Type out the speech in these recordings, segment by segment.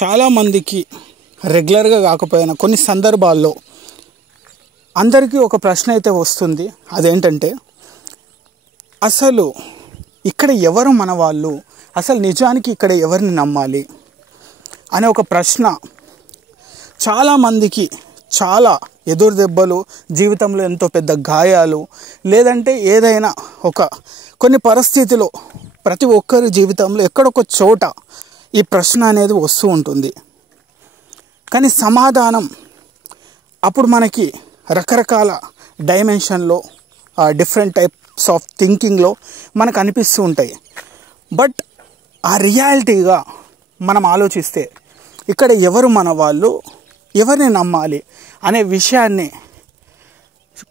చాలామందికి రెగ్యులర్గా కాకపోయినా కొన్ని సందర్భాల్లో అందరికీ ఒక ప్రశ్న అయితే వస్తుంది. అదేంటంటే, అసలు ఇక్కడ ఎవరు మన వాళ్ళు, అసలు నిజానికి ఇక్కడ ఎవరిని నమ్మాలి అనే ఒక ప్రశ్న చాలామందికి చాలా ఎదురు దెబ్బలు, జీవితంలో ఎంతో పెద్ద గాయాలు, లేదంటే ఏదైనా కొన్ని పరిస్థితిలో ప్రతి ఒక్కరి జీవితంలో ఎక్కడొక చోట ఈ ప్రశ్న అనేది వస్తూ ఉంటుంది. కానీ సమాధానం అప్పుడు మనకి రకరకాల డైమెన్షన్లో, డిఫరెంట్ టైప్స్ ఆఫ్ థింకింగ్లో మనకు అనిపిస్తూ ఉంటాయి. బట్ ఆ రియాలిటీగా మనం ఆలోచిస్తే ఇక్కడ ఎవరు మన వాళ్ళు, ఎవరిని నమ్మాలి అనే విషయాన్ని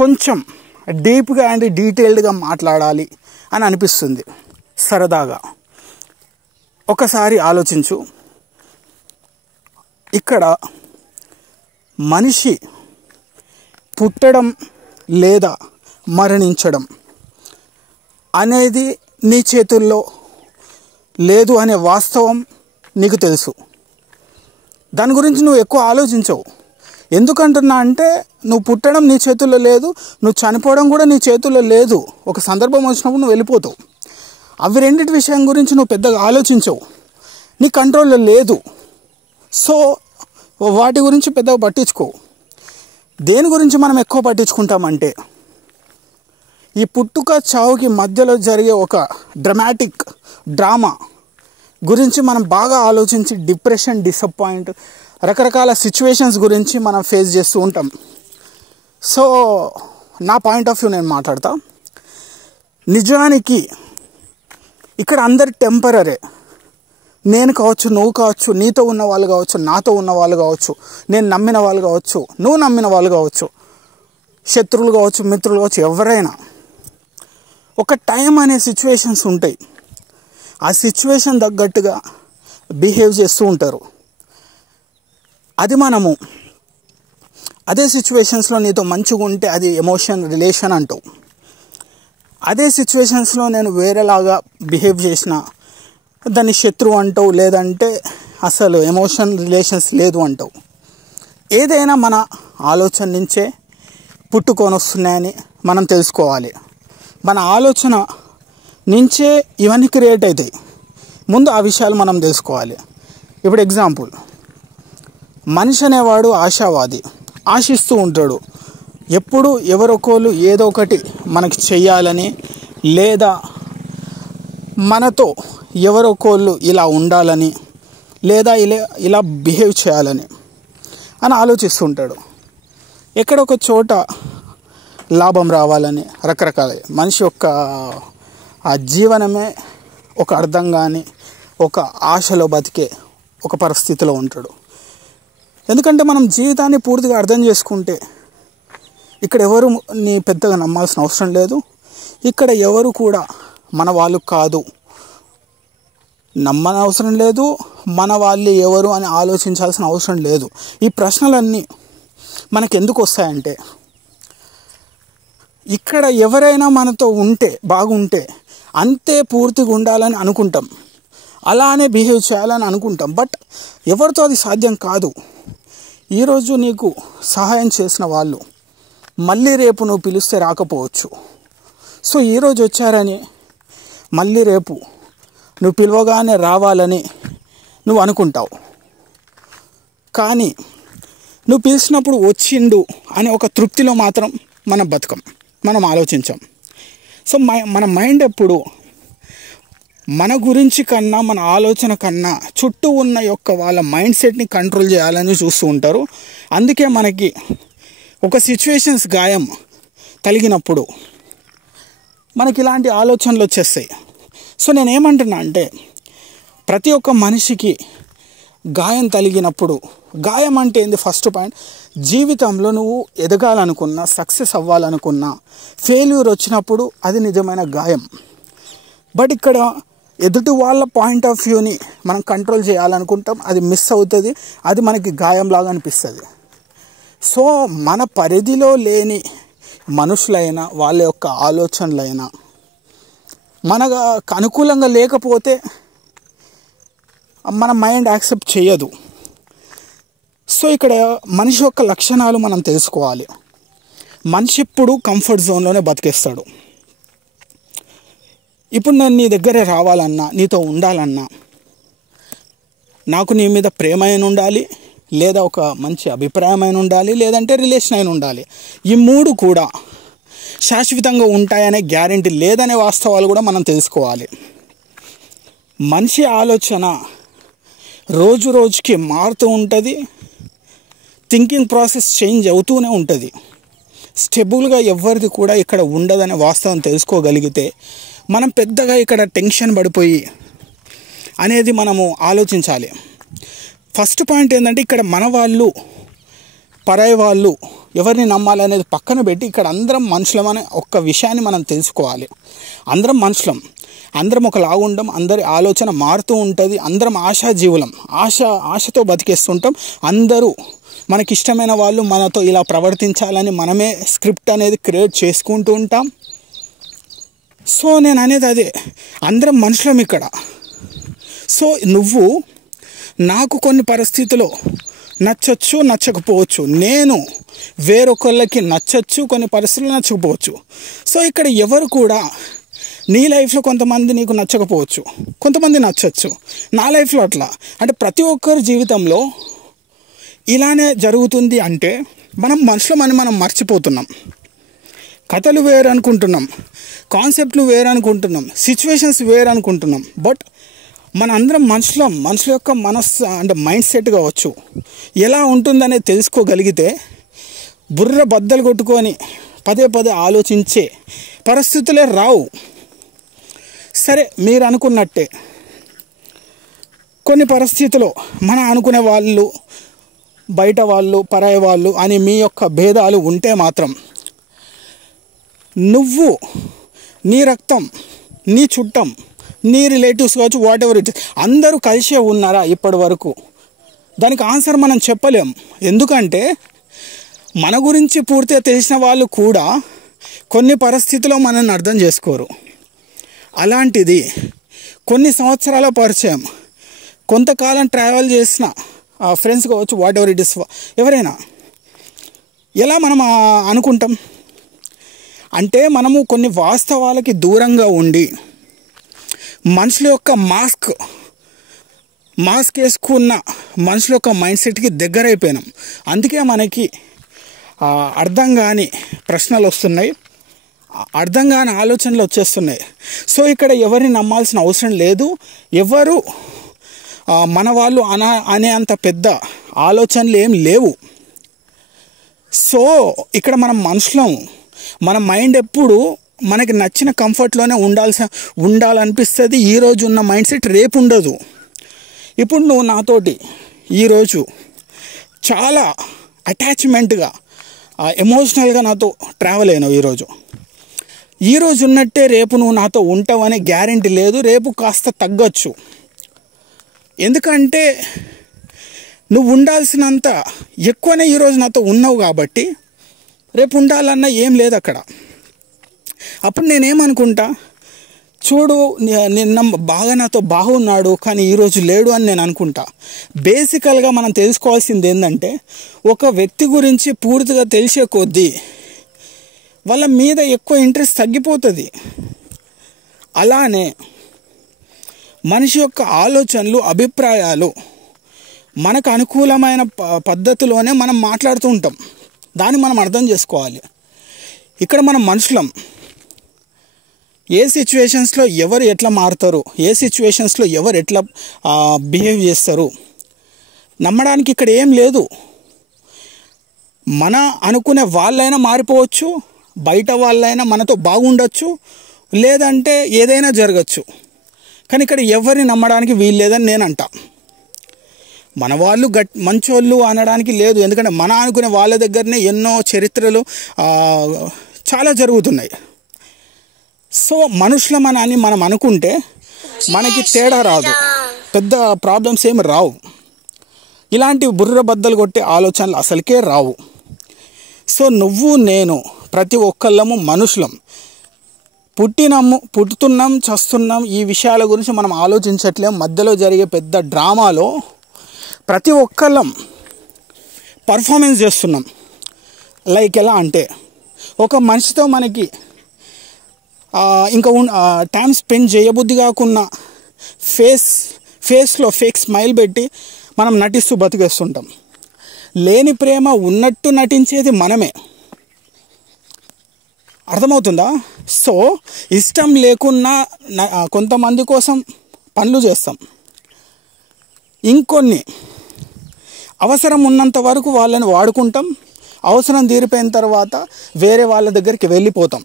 కొంచెం డీప్గా అండ్ డీటెయిల్డ్గా మాట్లాడాలి అని అనిపిస్తుంది. సరదాగా ఒకసారి ఆలోచించు. ఇక్కడ మనిషి పుట్టడం లేదా మరణించడం అనేది నీ చేతుల్లో లేదు అనే వాస్తవం నీకు తెలుసు. దాని గురించి నువ్వు ఎక్కువ ఆలోచించవు. ఎందుకంటున్నా అంటే, నువ్వు పుట్టడం నీ చేతుల్లో లేదు, నువ్వు చనిపోవడం కూడా నీ చేతుల్లో లేదు. ఒక సందర్భం వచ్చినప్పుడు నువ్వు వెళ్ళిపోతావు. అవి రెండింటి విషయం గురించి నువ్వు పెద్దగా ఆలోచించవు, నీ కంట్రోల్లో లేదు. సో వాటి గురించి పెద్దగా పట్టించుకోవు. దేని గురించి మనం ఎక్కువ పట్టించుకుంటామంటే, ఈ పుట్టుక చావుకి మధ్యలో జరిగే ఒక డ్రామాటిక్ డ్రామా గురించి మనం బాగా ఆలోచించి డిప్రెషన్, డిసప్పాయింట్, రకరకాల సిచ్యువేషన్స్ గురించి మనం ఫేస్ చేస్తూ ఉంటాం. సో నా పాయింట్ ఆఫ్ వ్యూ నేను మాట్లాడతా. నిజానికి ఇక్కడ అందరు టెంపరరీ. నేను కావచ్చు, నువ్వు కావచ్చు, నీతో ఉన్న వాళ్ళు కావచ్చు, నాతో ఉన్న వాళ్ళు కావచ్చు, నేను నమ్మిన వాళ్ళు కావచ్చు, నువ్వు నమ్మిన వాళ్ళు కావచ్చు, శత్రువులు కావచ్చు, మిత్రులు కావచ్చు, ఎవరైనా ఒక టైం అనే సిచ్యువేషన్స్ ఉంటాయి. ఆ సిచ్యువేషన్ తగ్గట్టుగా బిహేవ్ చేస్తూ ఉంటారు. అది మనము అదే సిచ్యువేషన్స్లో నీతో మంచిగా ఉంటే అది ఎమోషన్ రిలేషన్ అంటావు. అదే సిచ్యువేషన్స్లో నేను వేరేలాగా బిహేవ్ చేసిన దాన్ని శత్రువు అంటావు, లేదంటే అసలు ఎమోషన్ రిలేషన్స్ లేదు అంటావు. ఏదైనా మన ఆలోచన నుంచే పుట్టుకొని వస్తున్నాయని మనం తెలుసుకోవాలి. మన ఆలోచన నుంచే ఇవన్నీ క్రియేట్ అవుతాయి. ముందు ఆ విషయాలు మనం తెలుసుకోవాలి. ఇప్పుడు ఎగ్జాంపుల్, మనిషి అనేవాడు ఆశావాది, ఆశిస్తూ ఉంటాడు. ఎప్పుడు ఎవరొకరు ఏదో ఒకటి మనకి చెయ్యాలని, లేదా మనతో ఎవరొకళ్ళు ఇలా ఉండాలని, లేదా ఇలా బిహేవ్ చేయాలని అని ఆలోచిస్తుంటాడు. ఎక్కడొక చోట లాభం రావాలని, రకరకాల మనిషి యొక్క ఆ జీవనమే ఒక అర్థం కానీ ఒక ఆశలో బతికే ఒక పరిస్థితిలో ఉంటాడు. ఎందుకంటే మనం జీవితాన్ని పూర్తిగా అర్థం చేసుకుంటే ఇక్కడ ఎవరు నీ పెద్దగా నమ్మాల్సిన అవసరం లేదు. ఇక్కడ ఎవరు కూడా మన వాళ్ళు కాదు, నమ్మని అవసరం లేదు. మన వాళ్ళు ఎవరు అని ఆలోచించాల్సిన అవసరం లేదు. ఈ ప్రశ్నలన్నీ మనకు ఎందుకు వస్తాయంటే, ఇక్కడ ఎవరైనా మనతో ఉంటే బాగుంటే అంతే పూర్తిగా ఉండాలని అనుకుంటాం, అలానే బిహేవ్ చేయాలని అనుకుంటాం. బట్ ఎవరితో అది సాధ్యం కాదు. ఈరోజు నీకు సహాయం చేసిన వాళ్ళు మళ్ళీ రేపు నువ్వు పిలిస్తే రాకపోవచ్చు. సో ఈరోజు వచ్చారని మళ్ళీ రేపు నువ్వు పిలవగానే రావాలని నువ్వు అనుకుంటావు. కానీ నువ్వు పిలిచినప్పుడు వచ్చిండు అనే ఒక తృప్తిలో మాత్రం మనం బతకం, మనం ఆలోచించాం. సో మన మైండ్ ఎప్పుడు మన గురించి కన్నా, మన ఆలోచన కన్నా చుట్టూ ఉన్న వాళ్ళ మైండ్ సెట్ని కంట్రోల్ చేయాలని చూస్తూ ఉంటారు. అందుకే మనకి ఒక సిచ్యువేషన్స్ గాయం కలిగినప్పుడు మనకి ఇలాంటి ఆలోచనలు వచ్చేస్తాయి. సో నేనేమంటున్నా అంటే, ప్రతి ఒక్క మనిషికి గాయం తగిలినప్పుడు, గాయం అంటే ఏంది? ఫస్ట్ పాయింట్, జీవితంలో నువ్వు ఎదగాలనుకున్నా, సక్సెస్ అవ్వాలనుకున్నా, ఫెయిల్యూర్ వచ్చినప్పుడు అది నిజమైన గాయం. బట్ ఇక్కడ ఎదుటి వాళ్ళ పాయింట్ ఆఫ్ వ్యూని మనం కంట్రోల్ చేయాలనుకుంటాం, అది మిస్ అవుతుంది, అది మనకి గాయంలాగా అనిపిస్తుంది. సో మన పరిధిలో లేని మనుషులైనా, వాళ్ళ యొక్క ఆలోచనలైనా మనకు అనుకూలంగా లేకపోతే మన మైండ్ యాక్సెప్ట్ చేయదు. సో ఇక్కడ మనిషి యొక్క లక్షణాలు మనం తెలుసుకోవాలి. మనిషి ఎప్పుడు కంఫర్ట్ జోన్లోనే బతికేస్తాడు. ఇప్పుడు నేను నీ దగ్గరే రావాలన్నా, నీతో ఉండాలన్నా, నాకు నీ మీద ప్రేమ అయిన ఉండాలి, లేదా ఒక మంచి అభిప్రాయం అయిన ఉండాలి, లేదంటే రిలేషన్ అయిన ఉండాలి. ఈ మూడు కూడా శాశ్వతంగా ఉంటాయనే గ్యారెంటీ లేదనే వాస్తవాలు కూడా మనం తెలుసుకోవాలి. మనిషి ఆలోచన రోజు రోజుకి మారుతూ ఉంటుంది. థింకింగ్ ప్రాసెస్ చేంజ్ అవుతూనే ఉంటుంది. స్టెబుల్గా ఎవరిది కూడా ఇక్కడ ఉండదనే వాస్తవం తెలుసుకోగలిగితే మనం పెద్దగా ఇక్కడ టెన్షన్ పడిపోయి అనేది మనము ఆలోచించాలి. ఫస్ట్ పాయింట్ ఏంటంటే, ఇక్కడ మన వాళ్ళు పరాయి వాళ్ళు ఎవరిని నమ్మాలనేది పక్కన పెట్టి ఇక్కడ అందరం మనుషులం అనే ఒక్క విషయాన్ని మనం తెలుసుకోవాలి. అందరం మనుషులం, అందరం ఒకలాగా ఉండం, అందరి ఆలోచన మారుతూ ఉంటుంది. అందరం ఆశాజీవులం, ఆశతో బతికేస్తుంటాం. అందరూ మనకిష్టమైన వాళ్ళు మనతో ఇలా ప్రవర్తించాలని మనమే స్క్రిప్ట్ అనేది క్రియేట్ చేసుకుంటూ ఉంటాం. సో నేను అనేది అదే, అందరం మనుషులం ఇక్కడ. సో నువ్వు నాకు కొన్ని పరిస్థితుల్లో నచ్చచ్చు, నచ్చకపోవచ్చు. నేను వేరొకళ్ళకి నచ్చచ్చు, కొన్ని పరిస్థితులు నచ్చకపోవచ్చు. సో ఇక్కడ ఎవరు కూడా నీ లైఫ్లో కొంతమంది నీకు నచ్చకపోవచ్చు, కొంతమంది నచ్చచ్చు. నా లైఫ్లో అట్లా అంటే ప్రతి ఒక్కరి జీవితంలో ఇలానే జరుగుతుంది. అంటే మనం మనుషులమని మనం మర్చిపోతున్నాం. కథలు వేరు అనుకుంటున్నాం, కాన్సెప్ట్లు వేరు అనుకుంటున్నాం, సిచ్యువేషన్స్ వేరు అనుకుంటున్నాం. బట్ మన అందరం మనుషులం. మనుషుల యొక్క మనస్సు అంటే మైండ్ సెట్ కావచ్చు ఎలా ఉంటుందనేది తెలుసుకోగలిగితే బుర్ర బద్దలు కొట్టుకొని పదే పదే ఆలోచించే పరిస్థితులే రావు. సరే, మీరు అనుకున్నట్టే కొన్ని పరిస్థితుల్లో మనం అనుకునే వాళ్ళు, బయట వాళ్ళు, పరాయి వాళ్ళు అని మీ యొక్క భేదాలు ఉంటే మాత్రం నువ్వు, నీ రక్తం, నీ చుట్టం, నీ రిలేటివ్స్ కావచ్చు, వాట్ ఎవర్ ఇట్, అందరూ కలిసే ఉన్నారా ఇప్పటి వరకు? దానికి ఆన్సర్ మనం చెప్పలేం. ఎందుకంటే మన గురించి పూర్తిగా తెలిసిన వాళ్ళు కూడా కొన్ని పరిస్థితుల్లో మనల్ని అర్థం చేసుకోరు. అలాంటిది కొన్ని సంవత్సరాల పరిచయం, కొంతకాలం ట్రావెల్ చేసిన ఫ్రెండ్స్ కావచ్చు, వాట్ ఎవర్ ఇట్ ఇస్, ఎవరైనా ఎలా మనం అనుకుంటాం అంటే, మనము కొన్ని వాస్తవాలకి దూరంగా ఉండి మనుషుల యొక్క మాస్క్ వేసుకున్న మనుషుల యొక్క మైండ్ సెట్కి దగ్గర అయిపోయినాం. అందుకే మనకి అర్థం కాని ప్రశ్నలు వస్తున్నాయి, అర్థం కాని ఆలోచనలు వచ్చేస్తున్నాయి. సో ఇక్కడ ఎవరిని నమ్మాల్సిన అవసరం లేదు. ఎవరు మన వాళ్ళు అనే అంత పెద్ద ఆలోచనలు ఏం లేవు. సో ఇక్కడ మనం మనుషులం. మన మైండ్ ఎప్పుడు మనకి నచ్చిన కంఫర్ట్లోనే ఉండాలనిపిస్తుంది. ఈరోజు ఉన్న మైండ్ సెట్ రేపు ఉండదు. ఇప్పుడు నువ్వు నాతోటి ఈరోజు చాలా అటాచ్మెంట్గా, ఎమోషనల్గా నాతో ట్రావెల్ అయినావు. ఈరోజు ఉన్నట్టే రేపు నువ్వు నాతో ఉంటావనే గ్యారెంటీ లేదు. రేపు కాస్త తగ్గచ్చు. ఎందుకంటే నువ్వు ఉండాల్సినంత ఎక్కువనే ఈరోజు నాతో ఉన్నావు కాబట్టి రేపు ఉండాలన్నా ఏం లేదు అక్కడ. అప్పుడు నేనేమనుకుంటా, చూడు నిన్న బాగా నాతో బాగున్నాడు కానీ ఈరోజు లేడు అని నేను అనుకుంటా. బేసికల్గా మనం తెలుసుకోవాల్సింది ఏంటంటే, ఒక వ్యక్తి గురించి పూర్తిగా తెలిసే కొద్దీ వాళ్ళ మీద ఎక్కువ ఇంట్రెస్ట్ తగ్గిపోతుంది. అలానే మనిషి యొక్క ఆలోచనలు, అభిప్రాయాలు మనకు అనుకూలమైన పద్ధతిలోనే మనం మాట్లాడుతూ ఉంటాం. దాన్ని మనం అర్థం చేసుకోవాలి. ఇక్కడ మనం మనుషులం. ఏ సిచ్యువేషన్స్లో ఎవరు ఎట్లా మారుతారు, ఏ సిచ్యువేషన్స్లో ఎవరు ఎట్లా బిహేవ్ చేస్తారు నమ్మడానికి ఇక్కడ ఏం లేదు. మన అనుకునే వాళ్ళైనా మారిపోవచ్చు, బయట వాళ్ళైనా మనతో బాగుండొచ్చు, లేదంటే ఏదైనా జరగచ్చు. కానీ ఇక్కడ ఎవరిని నమ్మడానికి వీలు లేదని నేను అంటా. మన వాళ్ళు మంచోళ్ళు అనడానికి లేదు. ఎందుకంటే మన అనుకునే వాళ్ళ దగ్గరనే ఎన్నో చరిత్రలు చాలా జరుగుతున్నాయి. సో మనుషులమని మనం అనుకుంటే మనకి తేడా రాదు, పెద్ద ప్రాబ్లమ్స్ ఏమి రావు. ఇలాంటి బుర్ర బద్దలు కొట్టే ఆలోచనలు అసలుకే రావు. సో నువ్వు, నేను, ప్రతి ఒక్కళ్ళము మనుషులం. పుట్టుతున్నాం, చస్తున్నాం, ఈ విషయాల గురించి మనం ఆలోచించట్లేం. మధ్యలో జరిగే పెద్ద డ్రామాలో ప్రతి ఒక్కళ్ళం పర్ఫార్మెన్స్ చేస్తున్నాం. లైక్ ఎలా అంటే ఒక మనిషితో మనకి ఇంకా టైం స్పెండ్ చేయబుద్ధి కాకుండా ఫేస్లో ఫేక్ స్మైల్ పెట్టి మనం నటిస్తూ బతికేస్తుంటాం. లేని ప్రేమ ఉన్నట్టు నటించేది మనమే. అర్థమవుతుందా? సో ఇష్టం లేకున్నా కొంతమంది కోసం పనులు చేస్తాం. ఇంకొన్ని అవసరం ఉన్నంత వరకు వాళ్ళని వాడుకుంటాం. అవసరం తీరిపోయిన తర్వాత వేరే వాళ్ళ దగ్గరికి వెళ్ళిపోతాం.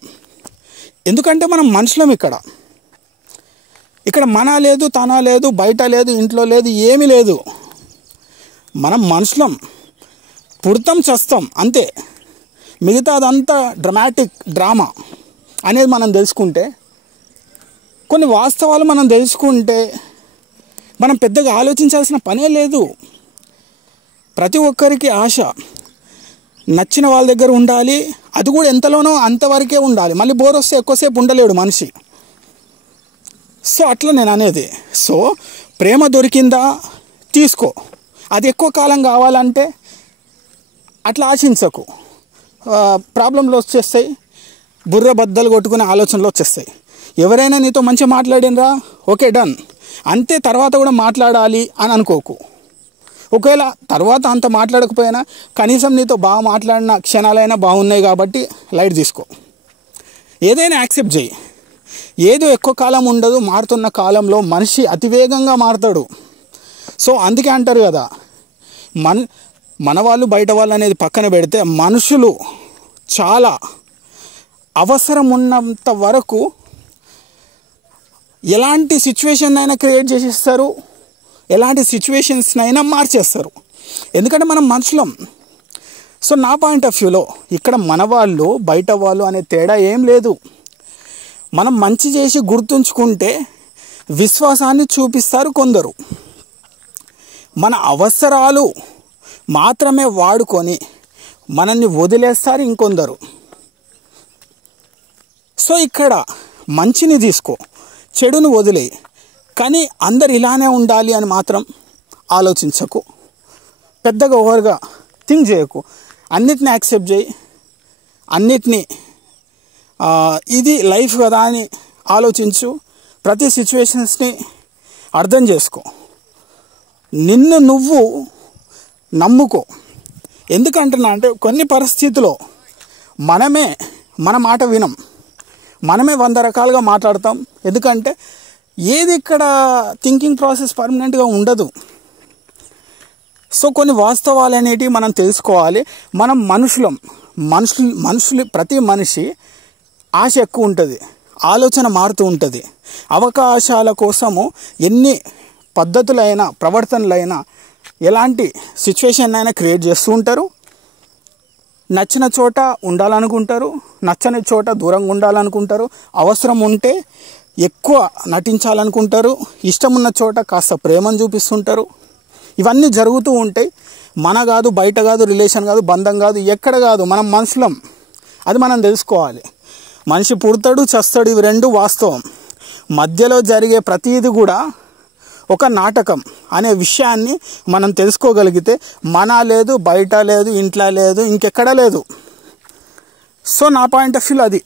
ఎందుకంటే మనం మనుషులం. ఇక్కడ మన లేదు, తన లేదు, బయట లేదు, ఇంట్లో లేదు, ఏమీ లేదు. మనం మనుషులం. పుడతాం, చస్తాం, అంతే. మిగతా అదంతా డ్రామా అనేది మనం తెలుసుకుంటే, కొన్ని వాస్తవాలు మనం తెలుసుకుంటే మనం పెద్దగా ఆలోచించాల్సిన పనే లేదు. ప్రతి ఒక్కరికి ఆశ నచ్చిన వాళ్ళ దగ్గర ఉండాలి. అది కూడా ఎంతలోనో అంతవరకే ఉండాలి. మళ్ళీ బోర్ వస్తే ఎక్కువసేపు ఉండలేడు మనిషి. సో అట్లా నేను అనేది. సో ప్రేమ దొరికిందా తీసుకో. అది ఎక్కువ కాలం కావాలంటే అట్లా ఆశించకు. ప్రాబ్లంలు వచ్చేస్తాయి, బుర్ర బద్దలు కొట్టుకునే ఆలోచనలు వచ్చేస్తాయి. ఎవరైనా నీతో మంచిగా మాట్లాడినరా, ఓకే డన్, అంతే. తర్వాత కూడా మాట్లాడాలి అని అనుకోకు. ఒకవేళ తర్వాత అంత మాట్లాడకపోయినా కనీసం నీతో బాగా మాట్లాడిన క్షణాలైనా బాగున్నాయి కాబట్టి లైట్ తీసుకో. ఏదైనా యాక్సెప్ట్ చేయి. ఏదో ఎక్కువ కాలం ఉండదు. మారుతున్న కాలంలో మనిషి అతివేగంగా మారుతాడు. సో అందుకే అంటారు కదా, మన వాళ్ళు బయట వాళ్ళు అనేది పక్కన పెడితే మనుషులు చాలా అవసరం ఉన్నంత వరకు ఎలాంటి సిచ్యువేషన్ అయినా క్రియేట్ చేసేస్తారు, ఎలాంటి సిచ్యువేషన్స్నైనా మార్చేస్తారు. ఎందుకంటే మనం మనుషులం. సో నా పాయింట్ ఆఫ్ వ్యూలో ఇక్కడ మన వాళ్ళు బయట వాళ్ళు అనే తేడా ఏం లేదు. మనం మంచి చేసి గుర్తుంచుకుంటే విశ్వాసాన్ని చూపిస్తారు కొందరు. మన అవసరాలు మాత్రమే వాడుకొని మనల్ని వదిలేస్తారు ఇంకొందరు. సో ఇక్కడ మంచిని తీసుకో, చెడును వదిలేయి. కానీ అందరు ఇలానే ఉండాలి అని మాత్రం ఆలోచించకు. పెద్దగా ఓవర్గా థింక్ చేయకు. అన్నిటిని యాక్సెప్ట్ చేయి. అన్నిటినీ ఇది లైఫ్ కదా అని ఆలోచించు. ప్రతి సిచ్యువేషన్స్ని అర్థం చేసుకో. నిన్ను నువ్వు నమ్ముకో. ఎందుకంటున్నా అంటే కొన్ని పరిస్థితుల్లో మనమే మన మాట వినం. మనమే 100 రకాలుగా మాట్లాడతాం. ఎందుకంటే ఏది ఇక్కడ థింకింగ్ ప్రాసెస్ పర్మనెంట్గా ఉండదు. సో కొన్ని వాస్తవాలు అనేటివి మనం తెలుసుకోవాలి. మనం మనుషులు ప్రతి మనిషి ఆశ ఎక్కువ ఉంటుంది, ఆలోచన మారుతూ ఉంటుంది. అవకాశాల కోసము ఎన్ని పద్ధతులైనా ప్రవర్తనలైనా ఎలాంటి సిచ్యువేషన్ అయినా క్రియేట్ చేస్తూ ఉంటారు. నచ్చిన చోట ఉండాలనుకుంటారు, నచ్చని చోట దూరంగా ఉండాలనుకుంటారు. అవసరం ఉంటే ఎక్కువ నటించాలనుకుంటారు, ఇష్టం ఉన్న చోట కాస్త ప్రేమను చూపిస్తుంటారు. ఇవన్నీ జరుగుతూ ఉంటాయి. మన కాదు, బయట కాదు, రిలేషన్ కాదు, బంధం కాదు, ఎక్కడ కాదు, మనం మనుషులం. అది మనం తెలుసుకోవాలి. మనిషి పుడతాడు, చస్తాడు, ఇవి రెండు వాస్తవం. మధ్యలో జరిగే ప్రతీది కూడా ఒక నాటకం అనే విషయాన్ని మనం తెలుసుకోగలిగితే మన లేదు, బయట లేదు, ఇంట్లో లేదు, ఇంకెక్కడా లేదు. సో నా పాయింట్ ఆఫ్ వ్యూలో అది.